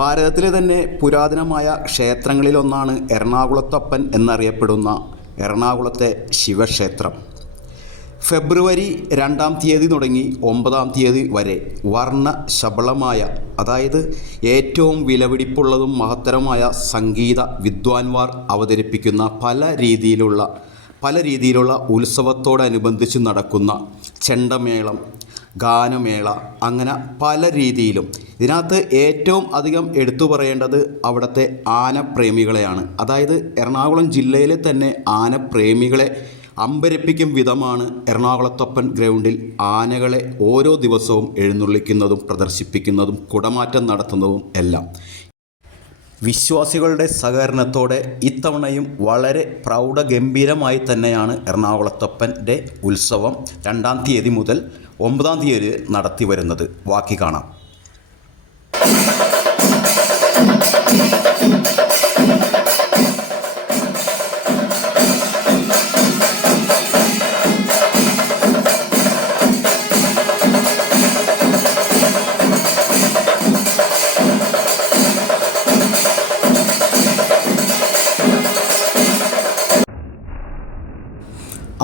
ഭാരതത്തിലെ തന്നെ പുരാതനമായ ക്ഷേത്രങ്ങളിലൊന്നാണ് എറണാകുളത്തപ്പൻ എന്നറിയപ്പെടുന്ന എറണാകുളത്തെ ശിവക്ഷേത്രം. ഫെബ്രുവരി രണ്ടാം തീയതി തുടങ്ങി ഒമ്പതാം തീയതി വരെ വർണ ശബളമായ അതായത് ഏറ്റവും വിലപിടിപ്പുള്ളതും മഹത്തരമായ സംഗീത വിദ്വാൻമാർ അവതരിപ്പിക്കുന്ന പല രീതിയിലുള്ള പല രീതിയിലുള്ള ഉത്സവത്തോടനുബന്ധിച്ച് നടക്കുന്ന ചെണ്ടമേളം ഗാനമേള അങ്ങനെ പല രീതിയിലും ഇതിനകത്ത് ഏറ്റവും അധികം എടുത്തു പറയേണ്ടത് അവിടുത്തെ ആനപ്രേമികളെയാണ്. അതായത് എറണാകുളം ജില്ലയിലെ തന്നെ ആനപ്രേമികളെ അമ്പരപ്പിക്കും വിധമാണ് എറണാകുളത്തൊപ്പൻ ഗ്രൗണ്ടിൽ ആനകളെ ഓരോ ദിവസവും എഴുന്നള്ളിക്കുന്നതും പ്രദർശിപ്പിക്കുന്നതും കുടമാറ്റം നടത്തുന്നതും എല്ലാം. വിശ്വാസികളുടെ സഹകരണത്തോടെ ഇത്തവണയും വളരെ പ്രൗഢഗംഭീരമായി തന്നെയാണ് എറണാകുളത്തപ്പന്റെ ഉത്സവം രണ്ടാം തീയതി മുതൽ ഒമ്പതാം തീയതി നടത്തി വരുന്നത്. ബാക്കി കാണാം.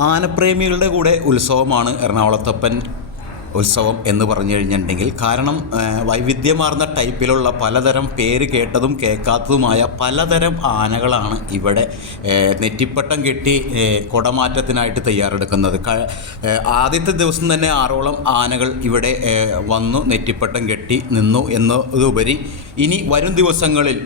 ആനപ്രേമികളുടെ കൂടെ ഉത്സവമാണ് എറണാകുളത്തപ്പൻ ഉത്സവം എന്ന് പറഞ്ഞു കഴിഞ്ഞിട്ടുണ്ടെങ്കിൽ. കാരണം വൈവിധ്യമാർന്ന ടൈപ്പിലുള്ള പലതരം പേര് കേട്ടതും കേൾക്കാത്തതുമായ പലതരം ആനകളാണ് ഇവിടെ നെറ്റിപ്പട്ടം കെട്ടി കുടമാറ്റത്തിനായിട്ട് തയ്യാറെടുക്കുന്നത്. ആദ്യത്തെ ദിവസം തന്നെ ആറോളം ആനകൾ ഇവിടെ വന്നു നെറ്റിപ്പട്ടം കെട്ടി നിന്നു എന്നതുപരി ഇനി വരും ദിവസങ്ങളിൽ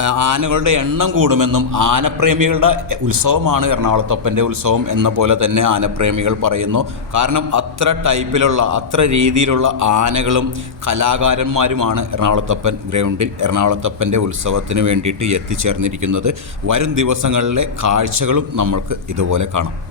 ആനകളുടെ എണ്ണം കൂടുമെന്നും ആനപ്രേമികളുടെ ഉത്സവമാണ് എറണാകുളത്തപ്പന്റെ ഉത്സവം എന്ന പോലെ തന്നെ ആനപ്രേമികൾ പറയുന്നു. കാരണം അത്ര ടൈപ്പിലുള്ള അത്ര രീതിയിലുള്ള ആനകളും കലാകാരന്മാരുമാണ് എറണാകുളത്തപ്പൻ ഗ്രൗണ്ടിൽ എറണാകുളത്തപ്പന്റെ ഉത്സവത്തിന് വേണ്ടിയിട്ട് എത്തിച്ചേർന്നിരിക്കുന്നത്. വരും ദിവസങ്ങളിലെ കാഴ്ചകളും നമ്മൾക്ക് ഇതുപോലെ കാണാം.